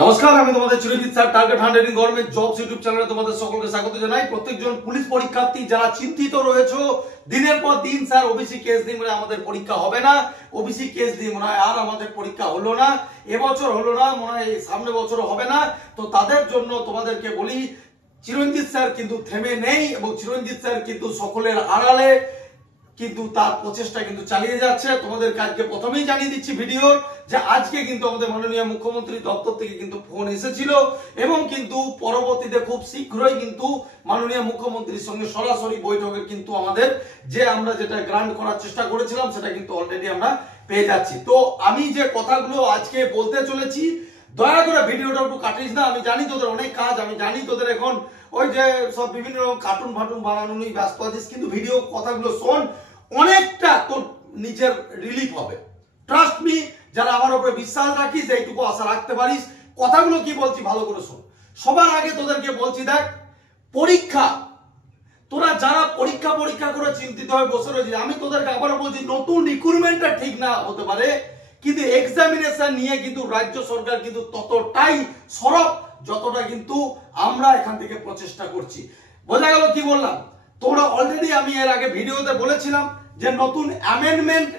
নমস্কার, আমি তোমাদের চিরঞ্জিত sir. Target হান্ড্রেডিং government jobs YouTube চ্যানেলে তোমাদের সকলকে স্বাগত জানাই। প্রত্যেকজন পুলিশ পরীক্ষার্থী যারা চিন্তিত রয়েছে দিনের পর দিন, স্যার ওবিসি কেস দিয়ে মনে হয় আমাদের পরীক্ষা হবে না, ওবিসি কেস দিয়ে মনে হয় আর আমাদের পরীক্ষা হলো না, এবছর হলো না, মনে হয় সামনে বছরও হবে না। তো তাদের জন্য তোমাদেরকে বলি, চিরঞ্জিত স্যার কিন্তু থেমে নেই এবং চিরঞ্জিত স্যার কিন্তু সকলের আড়ালে কিন্তু তার প্রচেষ্টা কিন্তু চালিয়ে যাচ্ছে। তোমাদের আজকে প্রথমেই জানিয়ে দিচ্ছি ভিডিওর যে আজকে কিন্তু আমাদের মাননীয় মুখ্যমন্ত্রী দপ্তর থেকে কিন্তু ফোন এসেছিল এবং কিন্তু পরবর্তীতে খুব শীঘ্রই কিন্তু মাননীয় মুখ্যমন্ত্রীর সঙ্গে সরাসরি বৈঠকে কিন্তু আমাদের যে আমরা যেটা গ্রান্ট করার চেষ্টা করেছিলাম সেটা কিন্তু অলরেডি আমরা পেয়ে যাচ্ছি। তো আমি যে কথাগুলো আজকে বলতে চলেছি, দয়া করে ভিডিওটা একটু কাটিস না। আমি জানি তোদের অনেক কাজ, আমি জানি তোদের এখন ওই যে সব বিভিন্ন রকম কার্টুন ফাটুন বানানো নিয়ে ব্যস্ত আছিস, কিন্তু ভিডিও কথাগুলো শোন, অনেকটা তোর নিজের রিলিফ হবে। ট্রাস্ট মি, যারা আমার উপরে বিশ্বাস রাখিস এইটুকু আশা রাখতে পারিস। কথাগুলো কি বলছি ভালো করে শোন। সবার আগে তোদেরকে বলছি, দেখ পরীক্ষা, তোরা যারা পরীক্ষা করে চিন্তিত হয়ে বসে রয়েছিস, আমি তোদেরকে আবারও বলছি, নতুন রিক্রুটমেন্টটা ঠিক না হতে পারে, কিন্তু এক্সামিনেশন নিয়ে কিন্তু রাজ্য সরকার কিন্তু ততটাই সরব যতটা কিন্তু আমরা এখান থেকে প্রচেষ্টা করছি। বোঝা গেল কি বললাম? তোমরা অলরেডি, আমি এর আগে ভিডিওতে বলেছিলাম যে নতুন অ্যামেন্ডমেন্ট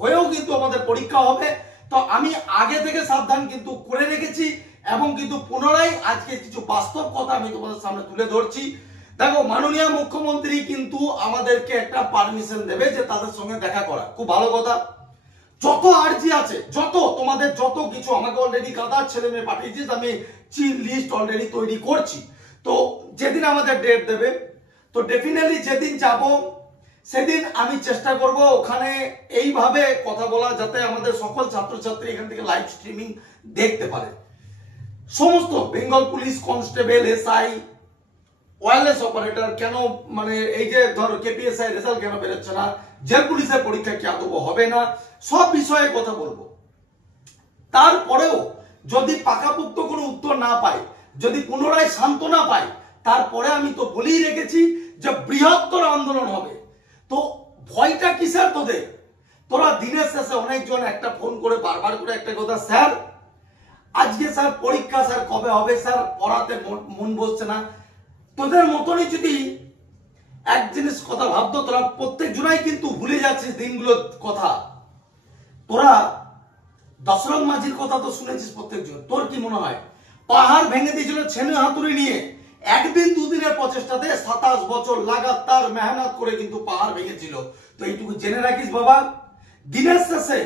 হয়েও কিন্তু আমাদের পরীক্ষা হবে। তো আমি আগে থেকে সাবধান কিন্তু করে রেখেছি এবং কিন্তু পুনরায় আজকে কিছু বাস্তব কথা আমি তোমাদের সামনে তুলে ধরছি। দেখো, মাননীয় মুখ্যমন্ত্রী কিন্তু আমাদেরকে একটা পারমিশন দেবে যে তাদের সঙ্গে দেখা করা, খুব ভালো কথা। যত আর্জি আছে, যত তোমাদের যত কিছু আমাকে অলরেডি গাদার ছেলে মেয়ে পাঠিয়েছিস, আমি লিস্ট অলরেডি তৈরি করছি। তো যেদিন আমাদের ডেট দেবে, তো ডেফিনেটলি যেদিন যাব সেদিন আমি চেষ্টা করব ওখানে এইভাবে কথা বলা যাতে আমাদের সকল ছাত্রছাত্রী এখান থেকে লাইভ স্ট্রিমিং দেখতে পারে। সমস্ত Bengal police constable, SI, wireless operator, কেন মানে এই যে ধরো কেপিএসআই রেজাল্ট কেন বেরোচ্ছে না, জেল পুলিশের পরীক্ষা কি আদৌ হবে না, সব বিষয়ে কথা বলবো। তারপরেও যদি পাকাপোক্ত কোনো উত্তর না পাই, যদি পুনরায় সান্ত্বনা পাই, তারপরে আমি তো বলেই রেখেছি যে বৃহত্তর আন্দোলন হবে। তো ভয়টা কিসের তোদের? তোরা দিনের শেষে অনেকজন একটা ফোন করে বারবার করে একটা কথা, স্যার আজকে স্যার পরীক্ষা, স্যার কবে হবে, স্যার পড়াতে মন বসছে না। তোদের মতনই যদি এক জিনিস কথা ভাবতো, তোরা প্রত্যেক জনাই কিন্তু ভুলে যাচ্ছিস দিনগুলোর কথা। তোরা দশরথ মাঝির কথা তো শুনেছিস প্রত্যেকজন। তোর কি মনে হয় পাহাড় ভেঙে দিয়েছিল ছেলে হাতুড়ি নিয়ে? একদিন দুদিনের প্রচেষ্টাতে 27 বছর লাগাতার মেহনত করে কিন্তু পাহাড় ভেঙেছিল। তো এইটুকু জেনে রাখিস বাবা, দিনের শেষে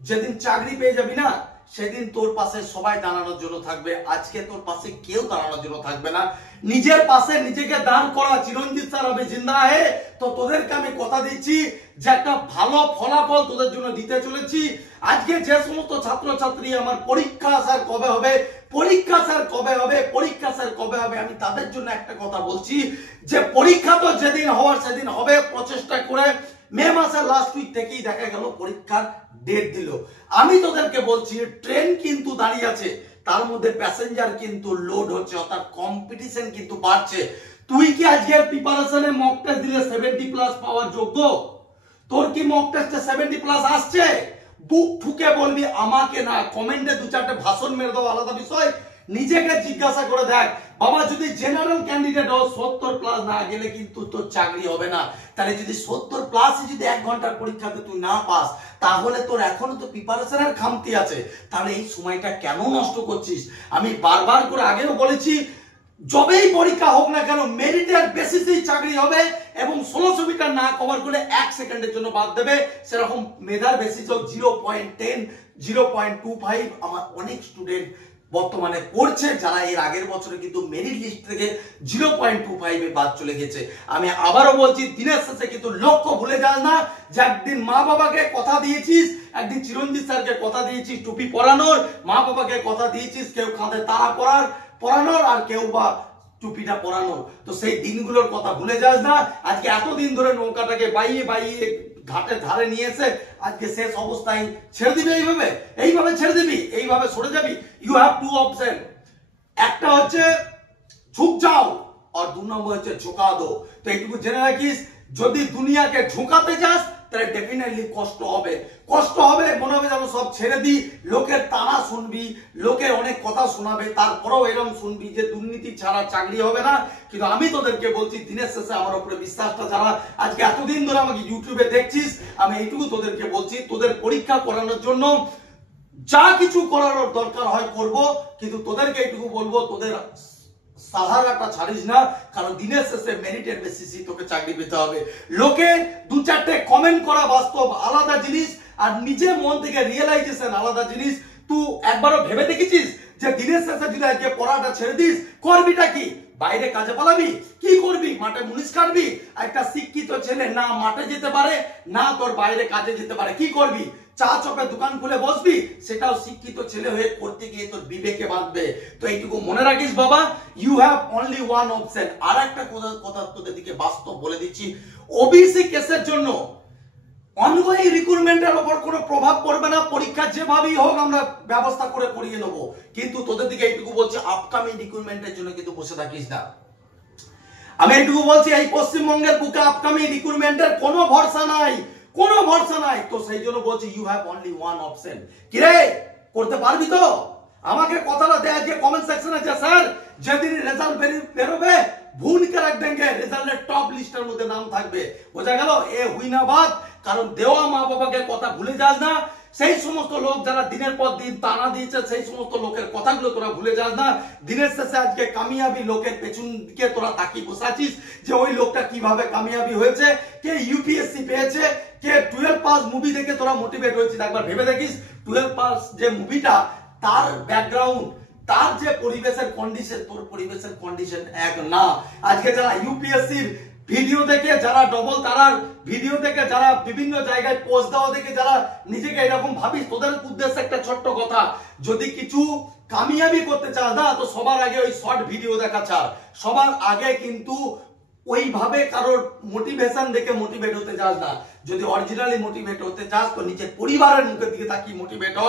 যেদিন চাকরি পেয়ে যাবি না, সেদিন তোর পাশে সবাই দাঁড়ানোর জন্য থাকবে। আজকে তোর পাশে কেউ দাঁড়ানোর জন্য থাকবে না। নিজের পাশে নিজেকে দাঁড় করা। চিরঞ্জিত স্যার আমি জিন্দা হে। তো তোদেরকে আমি কথা দিচ্ছি যে একটা ভালো ফলাফল তোদের জন্য দিতে চলেছি। আজকে যে সমস্ত ছাত্রছাত্রী আমার পরীক্ষা স্যার কবে হবে, পরীক্ষা স্যার কবে হবে, পরীক্ষা স্যার কবে হবে, আমি তাদের জন্য একটা কথা বলছি যে পরীক্ষা তো যেদিন হওয়ার সেদিন হবে। প্রচেষ্টা করে মে মাসের লাস্ট উইক থেকেই দেখা গেল পরীক্ষার ডেট দিল। আমি তোদেরকে বলছি ট্রেন কিন্তু দাঁড়িয়ে আছে, তার মধ্যে প্যাসেঞ্জার কিন্তু লোড হচ্ছে, অর্থাৎ কম্পিটিশন কিন্তু বাড়ছে। তুই কি আজকের প্রিপারেশনে মক টেস্ট দিলে 70+ পাওয়ার যোগ্য? তোর কি মক টেস্টে 70+ আসছে? বুক ঠুকে বলবি আমাকে না, কমেন্টে 2-4টে ভাষণ মেরে দাও আলাদা বিষয়। নিজেকে জিজ্ঞাসা করে দেখ বাবা, যদি জেনারেল ক্যান্ডিডেট হও 70+ না গেলে কিন্তু তোর চাকরি হবে না। তাহলে যদি 70+ যদি 1 ঘন্টার পরীক্ষাতে তুই না পাস, তাহলে তোর এখনো তো প্রিপারেশনের খামতি আছে। তাহলে এই সময়টা কেন নষ্ট করছিস? আমি বারবার করে আগেও বলেছি, যবেই পরীক্ষা হোক না কেন মেরিটের বেসিসেই চাকরি হবে এবং 1600 মিটার না কভার করে 1 সেকেন্ডের জন্য বাদ দেবে। সেরকম মেধার বেসিস হোক 0.10, 0.25 আমার অনেক স্টুডেন্ট বর্তমানে করছে, যারা এর আগের বছরে কিন্তু মেরিট লিস্ট থেকে 0.25 বাদ চলে গেছে। আমি আবারও বলছি, দিনের শেষে কিন্তু লক্ষ্য ভুলে যাস না যে একদিন মা বাবাকে কথা দিয়েছিস, একদিন চিরঞ্জিত স্যারকে কথা দিয়েছিস টুপি পরানোর, মা বাবাকে কথা দিয়েছিস কেউ কাঁধে তারা পরানোর আর কেউ বা টুপিটা পরানোর। তো সেই দিনগুলোর কথা ভুলে যাস না। আজকে এতদিন ধরে নৌকাটাকে বাইয়ে ঘাটের ধারে নিয়ে এসে আজকে শেষ অবস্থায় ছেড়ে দিবি, এইভাবে ছেড়ে দিবি, এইভাবে সরে যাবি। ইউ হ্যাভ 2 অপশন, একটা হচ্ছে ঝুঁক যাও আর 2 নম্বর হচ্ছে ঝুঁকা দো। তো এইটুকু জেনে রাখিস, যদি দুনিয়াকে ঝুঁকাতে যাস তাহলে ডেফিনেটলি কষ্ট হবে। মনে হবে যেন সব ছেড়ে দিই, লোকের তানা শুনবি, লোকের অনেক কথা শোনাবে, তারপরেও এরকম শুনবি যে দুর্নীতি ছাড়া চাকরি হবে না। কিন্তু আমি তোদেরকে বলছি, দিনের শেষে আমার উপরে বিশ্বাসটা যারা আজকে এতদিন ধরে আমাকে ইউটিউবে দেখছিস, আমি এইটুকু তোদেরকে বলছি, তোদের পরীক্ষা করানোর জন্য যা কিছু করার দরকার হয় করব, কিন্তু তোদেরকে এইটুকু বলবো, তোদের সাহারাটা ছাড়িস না, কারণ দিনের শেষে মেরিটের বেসিসে তোকে চাকরি পেতে হবে। লোকে দু চারটে কমেন্ট করা বাস্তব আলাদা জিনিস, আর নিজের মন থেকে রিয়েলাইজেশন আলাদা জিনিস। তুই একবারও ভেবে দেখেছিস যে দিনের শেষে যদি আজকে পড়াটা ছেড়ে দিস, করবিটা কি? বাইরে কাজে পালাবি? কি করবি? মাঠে মুনিশ কাটবি? একটা শিক্ষিত ছেলে না মাঠে যেতে পারে, না তোর বাইরে কাজে যেতে পারে, কি করবি? চা চপের দোকান খুলে বসবি? সেটাও শিক্ষিত ছেলে হয়ে করতে গিয়ে তোর বিবেকে বাঁধবে। তো এইটুকু মনে রাখিস বাবা, you have only one option. আর একটা কথা তোদের দিকে বাস্তব বলে দিচ্ছি, ওবিসি কেসের জন্য অনগোয়িং রিক্রুটমেন্টের উপর কোনো প্রভাব পড়বে না। পরীক্ষা যেভাবেই হোক আমরা ব্যবস্থা করে করিয়ে নেব, কিন্তু তোদের দিকে এইটুকু বলছি, আপকামিং রিক্রুটমেন্টের জন্য কিন্তু বসে থাকিস না। আমি এইটুকু বলছি, এই পশ্চিমবঙ্গের বুকে আপকামিং রিক্রুটমেন্টের কোনো ভরসা নাই, কোনো ভরসা নাই। তো সেই জন্য বলছি, you have only one option. কিরে, করতে পারবি তো? আমাকে কথাটা দেয় যে কমেন্ট সেকশনে, যে স্যার যেদিন রেজাল্ট বেরোবে ভুন কে রাখ দেंगे, রেজাল্টের টপ লিস্টের মধ্যে নাম থাকবে। বোঝা গেল? এ হুই না বাত। কারণ দেওয়া মা বাবাকে কথা ভুলে যাস না। সেই সমস্ত লোক যারা দিনের পর দিন তানা দিয়েছে, সেই সমস্ত লোকের কথাগুলো তোরা ভুলে যাস না। দিনের শেষে আজকে কামিয়াবি লোকের পেছন দিকে তোরা তাকিয়ে বসে আছিস যে ওই লোকটা কিভাবে কামিয়াবি হয়েছে, কে ইউপিএসসি পেয়েছে, কে 12 পাস মুভি দেখে তোরা মোটিভেট হয়েছিস। একবার ভেবে দেখিস, 12 পাস যে মুভিটা, তার ব্যাকগ্রাউন্ড, তার যে পরিবেশের কন্ডিশন, তোর পরিবেশের কন্ডিশন এক না। আজকে যারা ইউপিএসসির ভিডিও দেখে, যারা ডবল তারার ভিডিও দেখে, যারা বিভিন্ন জায়গায় পোস্ট দেওয়া দেখে যারা নিজেকে এরকম ভাবিস, তোদের উদ্দেশ্যে একটা ছোট্ট কথা, যদি কিছু কামিয়াবি করতে চাস না, তো সবার আগে ওই শর্ট ভিডিও দেখা ছাড়। সবার আগে কিন্তু ওইভাবে কারোর মোটিভেশন দেখে মোটিভেট হতে চাস না। যদি অরিজিনালি মোটিভেট হতে চাস, তো নিজের পরিবারের মুখের দিকে তাকিয়ে মোটিভেট হ।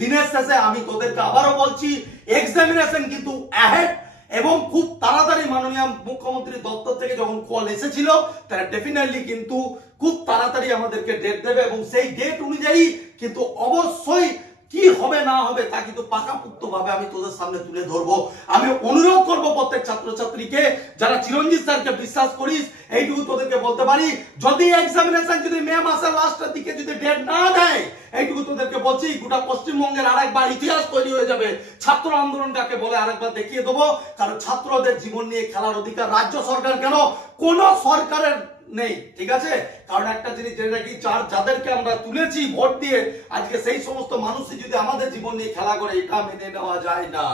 দিনের শেষে আমি তোদেরকে আবারও বলছি, এক্সামিনেশন কিন্তু অ্যাহেড, এবং খুব তাড়াতাড়ি মাননীয় মুখ্যমন্ত্রী দপ্তর থেকে যখন কল এসেছিল, তারা ডেফিনেটলি কিন্তু খুব তাড়াতাড়ি আমাদেরকে ডেট দেবে, এবং সেই ডেট অনুযায়ী কিন্তু অবশ্যই কি হবে না হবে তা কিন্তু পাকাপোক্ত ভাবে আমি তোদের সামনে তুলে ধরবো। আমি অনুরোধ করব প্রত্যেক ছাত্রছাত্রীকে, যারা চিরঞ্জিত স্যারকে বিশ্বাস করিস, এইটুকু তোদেরকে বলতে পারি, যদি এক্সামিনেশন যদি মে মাসের লাস্টের দিকে যদি ডেট না দেয়, এইটুকু তোদেরকে বলছি, গোটা পশ্চিমবঙ্গের আরেকবার ইতিহাস তৈরি হয়ে যাবে। ছাত্র আন্দোলন কাকে বলে আরেকবার দেখিয়ে দেবো। কারণ ছাত্রদের জীবন নিয়ে খেলার অধিকার রাজ্য সরকার কেন, কোন সরকারের নেই। ঠিক আছে? কারণ একটা জিনিস জেনে রাখি, যাদেরকে আমরা তুলেছি ভোট দিয়ে, আজকে সেই সমস্ত মানুষই যদি আমাদের জীবন নিয়ে খেলা করে, এটা মেনে নেওয়া যায় না,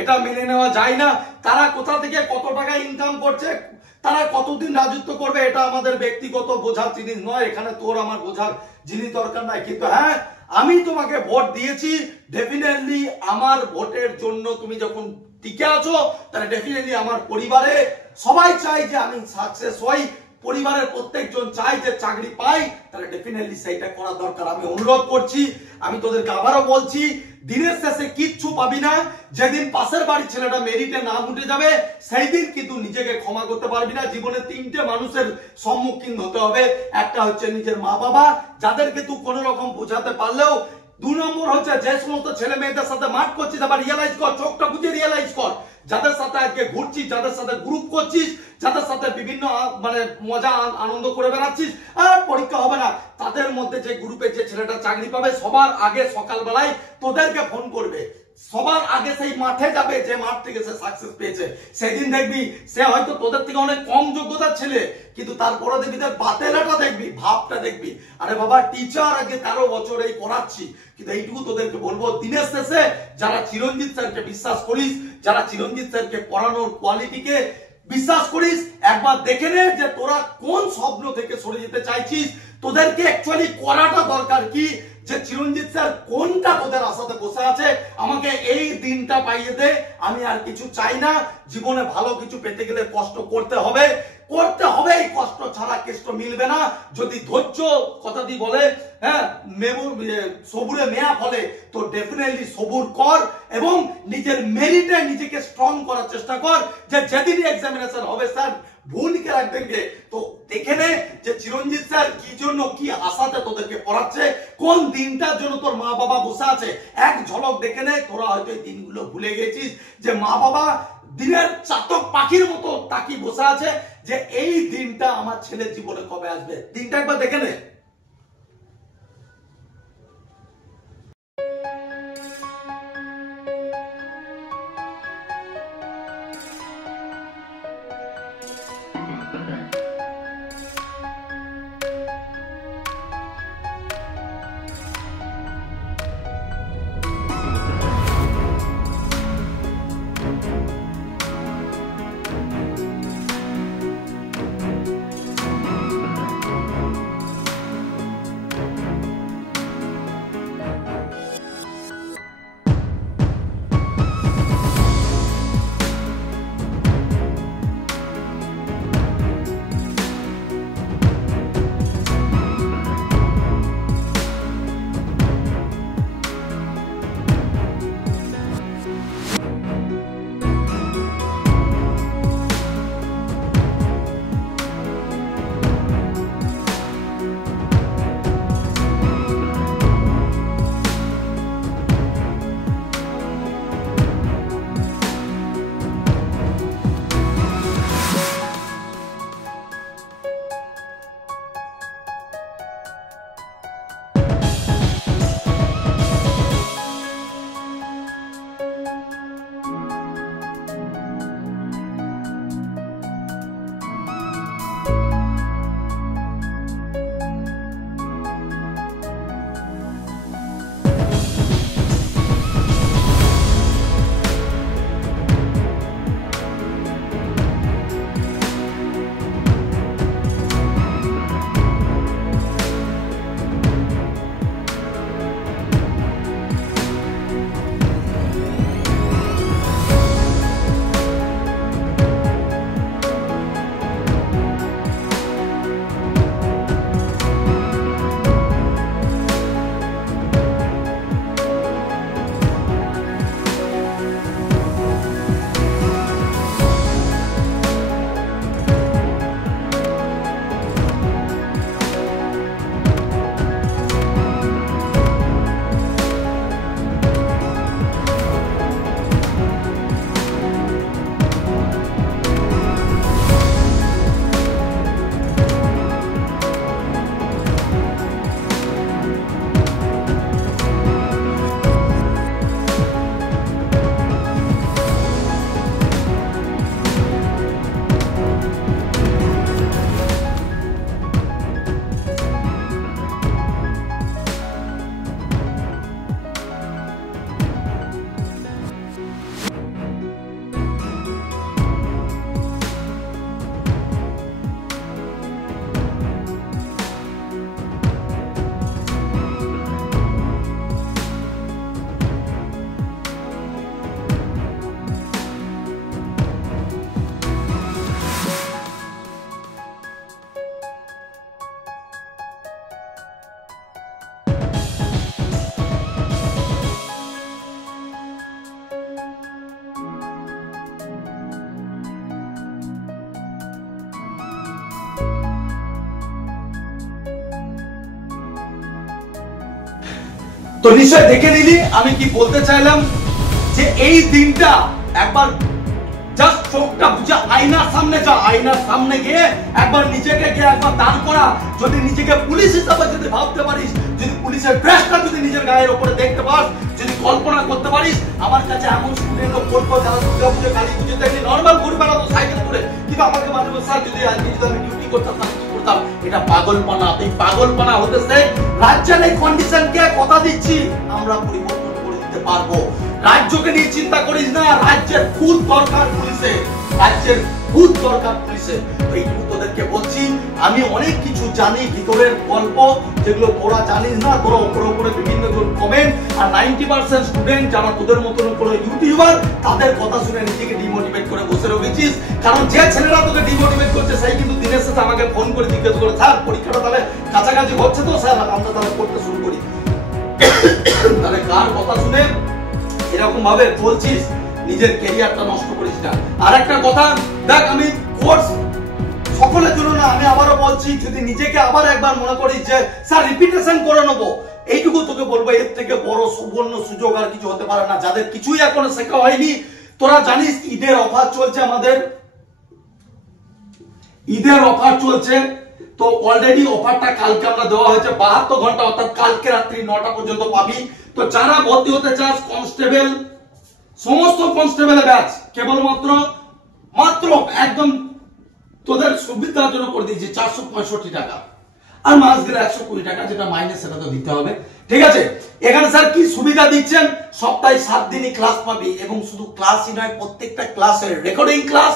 এটা মেনে নেওয়া যায় না। তারা কোথা থেকে কত টাকা ইনকাম করছে, তারা কতদিন রাজত্ব করবে, এটা আমাদের ব্যক্তিগত বোঝার জিনিস নয়। এখানে তোর আমার বোঝার জিনিস দরকার নাই। কিন্তু হ্যাঁ, আমি তোমাকে ভোট দিয়েছি, ডেফিনেটলি আমার ভোটের জন্য তুমি যখন টিকে আছো, তাহলে ডেফিনেটলি আমার পরিবারে সবাই চাই যে আমি সাকসেস হই, পরিবারের প্রত্যেকজন চাই যে চাকরি পাই, তাহলে ডেফিনেটলি সেইটা করা দরকার। আমি অনুরোধ করছি, আমি তোদেরকে আবারও বলছি, দিনের শেষে কিচ্ছু পাবি না। যেদিন পাশের বাড়ির ছেলেটা মেরিটে নাম উঠে যাবে, সেই দিন কিন্তু নিজেকে ক্ষমা করতে পারবি না। জীবনে তিনটে মানুষের সম্মুখীন হতে হবে। একটা হচ্ছে নিজের মা বাবা, যাদেরকে তুই কোনো রকম বোঝাতে পারলেও। 2 নম্বর হচ্ছে যে সমস্ত ছেলে মেয়েদের সাথে মাঠ করছিস, আবার রিয়েলাইজ কর, চোখটা বুঝে রিয়েলাইজ কর, যাদের সাথে আজকে ঘুরছিস, যাদের সাথে গ্রুপ করছিস, যাদের সাথে বিভিন্ন মানে মজা আনন্দ করে বেড়াচ্ছিস, আর পরীক্ষা হবে না, তাদের মধ্যে যে গ্রুপে যে ছেলেটা চাকরি পাবে, সবার আগে সকালবেলায় তোদেরকে ফোন করবে, সবার আগে সেই মাঠে যাবে যে মাঠ থেকে সে সাকসেস পেয়েছে। সেদিন দেখবি সে হয়তো তোদের থেকে অনেক কম যোগ্যতার ছেলে, কিন্তু তারপরে দেখবি তার বাতেলাটা দেখবি, ভাবটা দেখবি, আরে বাবা টিচার আগে 13 বছর এই পড়াচ্ছি। কিন্তু এইটুকু তোদেরকে বলবো, দিনের শেষে যারা চিরঞ্জিত স্যারকে বিশ্বাস করিস, যারা চিরঞ্জিত স্যারকে পড়ানোর কোয়ালিটিকে বিশ্বাস করিস, একবার দেখে নে যে তোরা কোন স্বপ্ন থেকে সরে যেতে চাইছিস। তোদেরকে অ্যাকচুয়ালি করাটা দরকার কি, যে চিরঞ্জিত স্যার কোনটা তোদের আশাতে বসে আছে, আমাকে এই দিনটা পাইয়ে দে, আমি আর কিছু চাই না। জীবনে ভালো কিছু পেতে গেলে কষ্ট করতে হবে, করতে হবে, এই কষ্ট ছাড়া কেষ্ট মিলবে না। যদি ধৈর্য কথা দিয়ে বলে, হ্যাঁ, সবুরে মেয়া ফলে, তো ডেফিনেটলি সবুর কর এবং নিজের মেরিটে নিজেকে স্ট্রং করার চেষ্টা কর, যে যেদিনই এক্সামিনেশন হবে স্যার भूल के रख देंगे। तो देखे ने যে চিরঞ্জিত স্যার কি জন্য কি আশাতে তোদেরকে পড়াচ্ছে, কোন দিনটার জন্য তোর মা বাবা বসে আছে, এক ঝলক দেখে নে। তোরা হয়তো এই দিনগুলো ভুলে গেছিস যে মা বাবা দিনের চাতক পাখির মতো তাকিয়ে বসে আছে যে এই দিনটা আমার ছেলের জীবনে কবে আসবে। দিনটা একবার দেখে নে। তো নিশ্চয় দেখে নিলি আমি কি বলতে চাইলাম, যে এই দিনটা একবার জাস্ট চোখটা বুঝে আয়নার সামনে যা, আয়নার সামনে গিয়ে একবার নিজেকে গিয়ে একবার দাঁড় করা। যদি নিজেকে পুলিশ হিসাবে যদি ভাবতে পারিস, যদি পুলিশের ড্রেসটা যদি নিজের গায়ের উপরে দেখতে পাস, যদি কল্পনা করতে পারিস, আমার কাছে এমন স্টুডেন্ট বলবো যারা দুর্গা পুজো কালী পুজোতে একদিন নর্মাল ঘুরে বেড়াতো সাইকেল করে, কিন্তু আমাকে মাঝে মাঝে স্যার যদি আজকে যদি আমি ডিউটি করতাম তাহলে কি করতাম। এটা পাগলপনা। এই পাগলপনা হতেছে রাজ্যের এই কন্ডিশনকে কথা দিচ্ছি আমরা পরিবর্তন করে দিতে পারবো। রাজ্যকে নিয়ে চিন্তা করিস না, রাজ্যের খুব দরকার পুলিশে, রাজ্যের খুব দরকার পুলিশে। এইটুকু তোদেরকে বলছি, আমি অনেক কিছু জানি ভিতরের গল্প যেগুলো তোরা জানিস না। তোরা উপরে উপরে বিভিন্ন কমেন্ট, আর 90% স্টুডেন্ট যারা তোদের মতন কোনো ইউটিউবার তাদের কথা শুনে নিজেকে ডিমোটিভেট করে বসে রয়েছিস। কারণ যে ছেলেরা তোকে ডিমোটিভেট করছে সেই কিন্তু দিনের শেষে আমাকে ফোন করে জিজ্ঞেস করে, স্যার পরীক্ষাটা তাহলে কাছাকাছি হচ্ছে তো স্যার, আমরা তাহলে পড়তে শুরু করি। তাহলে কার কথা শুনে এরকম ভাবে বলছিস? নিজের ক্যারিয়ারটা নষ্ট করিস না। আর একটা কথা দেখ, আমি কোর্স সকলের জন্য না, আমি আবারও বলছি, যদি নিজেকে আবার একবার মনে করিস যে স্যার রিপিটেশন করে নেবো, এইটুকু তোকে বলবো, এর থেকে বড় সুবর্ণ সুযোগ আর কিছু হতে পারে না। যাদের কিছুই এখনো শেখা হয়নি, তোরা জানিস ঈদের অফার চলছে, আমাদের ঈদের অফার চলছে। তো অলরেডি অফারটা কালকে আমরা দেওয়া হয়েছে 72 ঘন্টা, অর্থাৎ কালকে রাত্রি 9টা পর্যন্ত পাবি। তো যারা ভর্তি হতে চাস কনস্টেবল, সমস্ত কনস্টেবলের ব্যাচ কেবলমাত্র একদম তোদের সুবিধার জন্য করে দিয়েছি 465 টাকা, আর মাস গেলে 120 টাকা, যেটা মাইনাস সেটা তো দিতে হবে। ঠিক আছে, এখানে স্যার কি সুবিধা দিচ্ছেন, সপ্তাহে 7 দিনই ক্লাস পাবি, এবং শুধু ক্লাসই নয়, প্রত্যেকটা ক্লাসের রেকর্ডিং ক্লাস,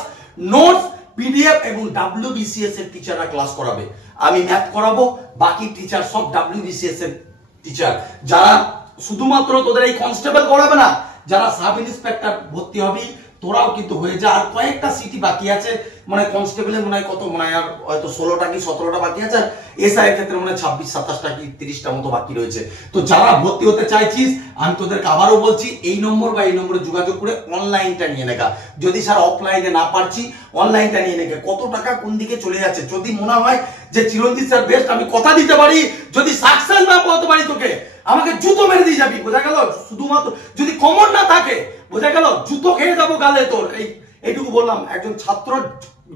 নোটস, পিডিএফ এবং WBCS এর টিচাররা ক্লাস করাবে। আমি ম্যাথ করাবো, বাকি টিচার সব WBCS এর টিচার। যারা শুধুমাত্র তোদের এই কনস্টেবল করাবে না, যারা সাব ইন্সপেক্টর ভর্তি হবি তোরাও কিন্তু হয়ে যা। আর কয়েকটা সিটি বাকি আছে, মানে কনস্টেবলের মনে হয় কত, মনে হয় আর হয়তো 16টা কি 17টা বাকি আছে, আর এসআই এর ক্ষেত্রে মনে হয় 26, 27টা কি 30টা মতো বাকি রয়েছে। তো যারা ভর্তি হতে চাইছিস, আমি তোদেরকে আবারও বলছি, এই নম্বর বা এই নম্বরে যোগাযোগ করে অনলাইনটা নিয়ে নেগা। যদি স্যার অফলাইনে না পারছি, অনলাইনটা নিয়ে নেগে। কত টাকা কোন দিকে চলে যাচ্ছে, যদি মনে হয় যে চিরঞ্জিত স্যার বেস্ট, আমি কথা দিতে পারি, যদি সাকসেস না পাওয়াতে পারি তোকে, আমাকে জুতো মেরে দিয়ে যাবি, বোঝা গেল? শুধুমাত্র যদি কমন না থাকে, বোঝা গেল, জুতো খেয়ে যাবো গালে তোর। এইটুকু বললাম, একজন ছাত্র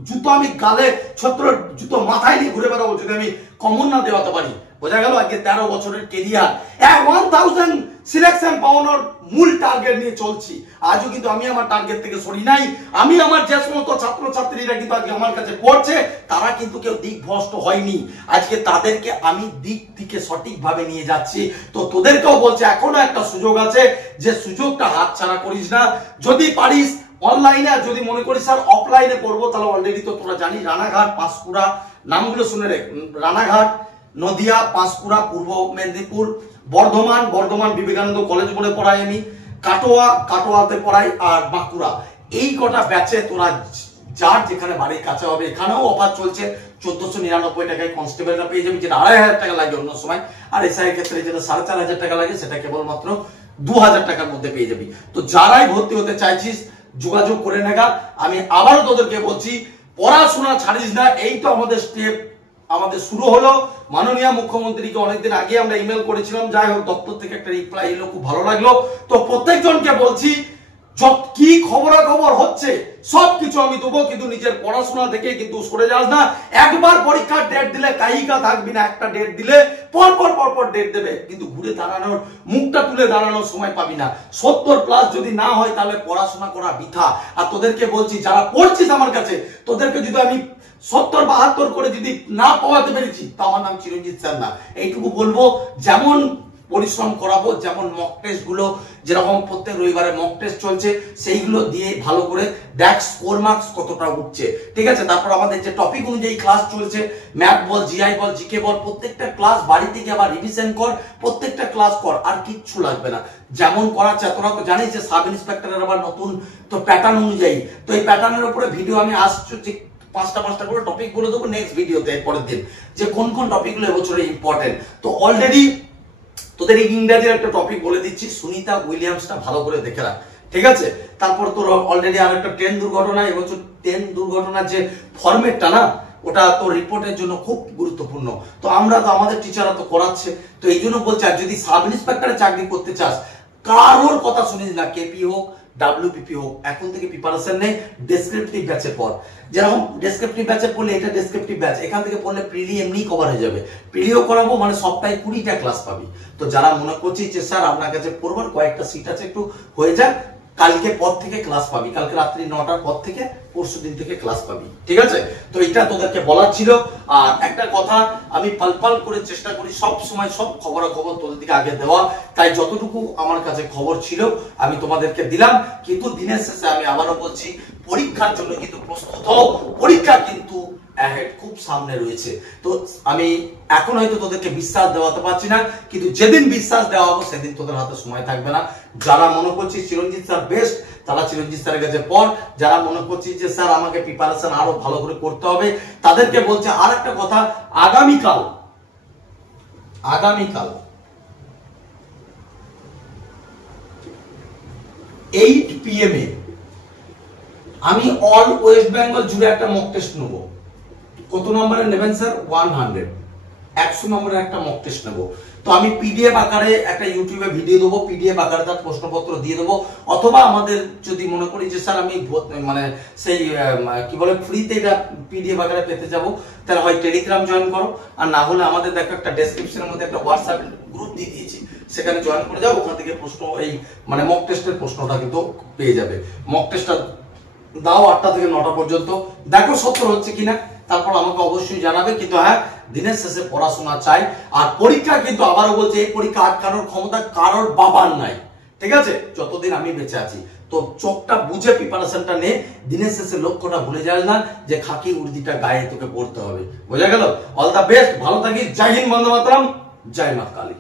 জুতো আমি গালে, ছাত্র জুতো মাথায় নিয়ে ঘুরে বেড়াবো যদি আমি কমন না দেওয়াতে পারি, বোঝা গেল? আজকে 13 বছরের কেরিয়ার, 1000 সিলেকশন পাওয়ানোর মূল টার্গেট নিয়ে চলছি। আজও কিন্তু আমি আমার টার্গেট থেকে সরি নাই। আমি আমার যে সমস্ত ছাত্রছাত্রীরা কিন্তু আজকে আমার কাছে পড়ছে, তারা কিন্তু কেউ দিকভ্রষ্ট হয়নি। আজকে তাদেরকে আমি দিক থেকে সঠিকভাবে নিয়ে যাচ্ছি। তো তোদেরকেও বলছে, এখনো একটা সুযোগ আছে, যে সুযোগটা হাতছাড়া করিস না। যদি পারিস অনলাইনে, আর যদি মনে করিস স্যার অফলাইনে পড়বো, তাহলে অলরেডি তো তোরা জানি রানাঘাট, পাঁশকুড়া, নামগুলো শুনে রে, রানাঘাট, নদিয়া, পাঁশকুড়া, পূর্ব মেদিনীপুর, বর্ধমান বিবেকানন্দ কলেজ বলে পড়াই আমি, কাটোয়াতে পড়াই, আর বাঁকুড়া। এই কটা ব্যাচে তোরা যার যেখানে বাড়ির কাছে হবে, এখানেও অফার চলছে। 1499 টাকায় কনস্টেবলরা পেয়ে যাবি, যেটা 2500 টাকা লাগে অন্য সময়, আর এসআই এর ক্ষেত্রে যেটা 4500 টাকা লাগে, সেটা কেবলমাত্র 2000 টাকার মধ্যে পেয়ে যাবি। তো যারাই ভর্তি হতে চাইছিস যোগাযোগ করে নেগা। আমি আবারও তোদেরকে বলছি, পড়াশোনা ছাড়িস না। এই তো আমাদের স্টেপ, আমাদের শুরু হলো। মাননীয় মুখ্যমন্ত্রীকে অনেকদিন আগে আমরা ইমেল করেছিলাম, যাই হোক দপ্তর থেকে একটা রিপ্লাই এলো, খুব ভালো লাগলো। তো প্রত্যেকজনকে বলছি, কি খবরাখবর হচ্ছে সবকিছু আমি দেবো, কিন্তু নিজের পড়াশোনা থেকে কিন্তু সরে যাস না। একবার পরীক্ষার ডেট দিলে কাহিকা থাকবি না, একটা ডেট দিলে পর ডেট দেবে, কিন্তু ঘুরে দাঁড়ানোর, মুখটা তুলে দাঁড়ানোর সময় পাবি না। 70+ যদি না হয়, তাহলে পড়াশোনা করা বৃথা। আর তোদেরকে বলছি, যারা পড়ছিস আমার কাছে, তোদেরকে যদি আমি 70-72 করে যদি না পাওয়াতে পেরেছি, তো আমার নাম চিরঞ্জিত স্যার না। এইটুকু বলবো, যেমন পরিশ্রম করাবো, যেমন মক টেস্ট গুলো, যেরকম প্রত্যেক রবিবারে মক টেস্ট চলছে, সেইগুলো দিয়ে ভালো করে দেখ স্কোর মার্কস কতটা উঠছে। ঠিক আছে, তারপর আমাদের যে টপিক অনুযায়ী ক্লাস চলছে, ম্যাথ বল, জিআই বল, জিকে বল, প্রত্যেকটা ক্লাস বাড়ি থেকে আবার রিভিশন কর, প্রত্যেকটা ক্লাস কর, আর কিচ্ছু লাগবে না। যেমন করাচ্ছে, তোরা তো জানিস যে সাব ইন্সপেক্টরের আবার নতুন তো প্যাটার্ন অনুযায়ী, তো এই প্যাটার্নের উপরে ভিডিও আমি আসছি, 5টা করে টপিক বলে দেবো নেক্সট ভিডিওতে, পরের দিন, যে কোন কোন টপিকগুলো এবছরে ইম্পর্টেন্ট। তো অলরেডি তোদের ইংরেজির একটা টপিক বলে দিচ্ছি, সুনিতা উইলিয়ামসটা ভালো করে দেখে রাখ, ঠিক আছে? তারপর তোর অলরেডি আর একটা ট্রেন দুর্ঘটনা, এবছর ট্রেন দুর্ঘটনার যে ফরম্যাটটা না, ওটা তোর রিপোর্টের জন্য খুব গুরুত্বপূর্ণ। তো আমরা তো, আমাদের টিচাররা তো করাচ্ছে, তো এই জন্য বলছি, আর যদি সাব ইন্সপেক্টরে চাকরি করতে চাস, কারোর কথা শুনিস না, কেপি হোক, WPP হোক, এখন থেকে প্রিপারেশন নে ডেসক্রিপটিভ ব্যাচের পর। যেরকম ডেসক্রিপটিভ ব্যাচে পড়লে, এটা ডেসক্রিপটিভ ব্যাচ, এখান থেকে পড়লে প্রিলি এমনি কভার হয়ে যাবে। প্রিলিও করাবো, মানে সপ্তাহে 20টা ক্লাস পাবি। তো যারা মনে করছিস যে স্যার আপনার কাছে পড়বার কয়েকটা সিট আছে, একটু হয়ে যাক, কালকে পর থেকে ক্লাস পাবি, কালকে রাত্রি 9টার পর থেকে, পরশু দিন থেকে ক্লাস পাবি, ঠিক আছে? তো এটা তোদেরকে বলার ছিল। আর একটা কথা, আমি পাল করে চেষ্টা করি সব সময় সব খবরাখবর তোদের দিকে আগে দেওয়া, তাই যতটুকু আমার কাছে খবর ছিল আমি তোমাদেরকে দিলাম। কিন্তু দিনের শেষে আমি আবারও বলছি, পরীক্ষার জন্য কিন্তু প্রস্তুত হও, পরীক্ষা কিন্তু খুব সামনে রয়েছে। তো আমি এখন হয়তো তোদেরকে বিশ্বাস দেওয়াতে পারছি না, কিন্তু যেদিন বিশ্বাস দেওয়া হবে সেদিন তোদের হাতে সময় থাকবে না। যারা মনে করছিস চিরঞ্জিত স্যার বেস্ট, তারা চিরঞ্জিত স্যারের কাছে পড়। যারা মনে করছিস যে স্যার আমাকে প্রিপারেশন আরো ভালো করে করতে হবে, তাদেরকে বলছে আর একটা কথা, আগামীকাল 8 PM আমি অল ওয়েস্ট বেঙ্গল জুড়ে একটা মক টেস্ট নেবো। কত নম্বরে নেবেন স্যার? 100 100 নম্বরের একটা মক টেস্ট নেবো। তো আমি পিডিএফ আকারে একটা ইউটিউবে ভিডিও দেবো, পিডিএফ আকারে তার প্রশ্নপত্র দিয়ে দেবো, অথবা আমাদের যদি মনে করি যে স্যার আমি মানে সেই কি বলে ফ্রিতে এটা পিডিএফ আকারে পেতে যাব, তাহলে হয় টেলিগ্রাম জয়েন করো, আর না হলে আমাদের দেখো একটা ডেসক্রিপশনের মধ্যে একটা হোয়াটসঅ্যাপ গ্রুপ দিয়ে দিয়েছি, সেখানে জয়েন করে যাও, ওখান থেকে প্রশ্ন এই মানে মক টেস্টের প্রশ্নটা কিন্তু পেয়ে যাবে। মক টেস্টটা দাও 8টা থেকে 9টা পর্যন্ত, দেখো সত্য হচ্ছে কিনা, তারপর আমাকে অবশ্যই জানাবে। কিন্তু হ্যাঁ, দিনের শেষে পড়াশোনা চাই। আর পরীক্ষা কিন্তু আবারও বলছে, এই পরীক্ষা আটকানোর ক্ষমতা কারোর বাবার নাই, ঠিক আছে, যতদিন আমি বেঁচে আছি। তো চোখটা বুঝে প্রিপারেশনটা নে, দিনের শেষে লক্ষ্যটা ভুলে যাস না যে খাকি উর্দিটা গায়ে তোকে পড়তে হবে। বোঝা গেল? অল দ্য বেস্ট, ভালো থাকিস। জয় হিন্দ, বন্দে মাতরম, জয় মা কালী।